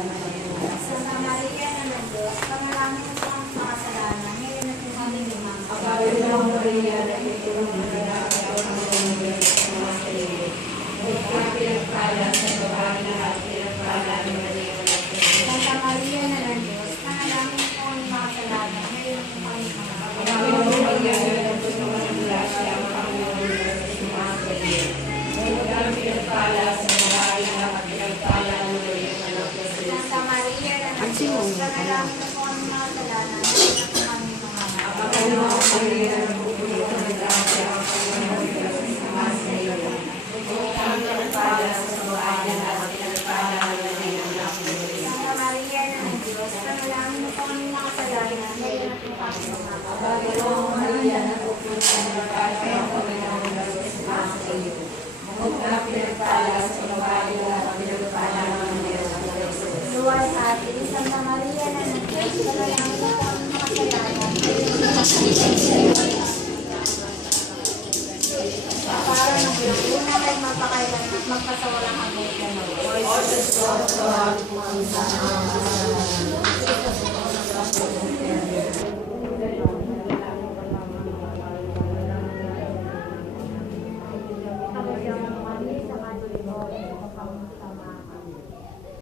Santa Maria na ng Diyos, panalangin mo po ang mga kasalanan, ngayon at kung kami limang. Ave Maria, nagtutulong na lalaki ako ng mga sa iyo. Huwag ka pinagpala sa babae lahat, pinagpala ni Maria na Santa Maria na ng Diyos, panalangin mo po ang mga kasalanan, ngayon at kung kami limang. Ave Maria, nagtutulong na lalaki ako ng mga sa iyo. Huwag ka pinagpala sa babae lahat, pinagpala ni Maria na Santa Maria na ng Diyos, panalangin mo po ang mga kasalanan, ngayon at kung kami limang. Ave Maria, nagtutulong na lalaki ako ng mga sa iyo. Huwag ka pinagpala sa babae lahat, pinagpala ni Maria na Santa Maria na ng Diyos, panalangin mo po ang mga kasalanan, ngayon at kung kami limang. Maria, nagtutulong na lalaki ako ng mga sa iyo. Huwag ka pinagpala sa babae lahat, pinagpala ni Maria na Luwal atin, Santa Maria na ng Diyos, panalangin mo po ang mga kasalanan, ngayon at kung kami limang. Para ng una kay mapakailan at magpasawalang hanggang gano'n.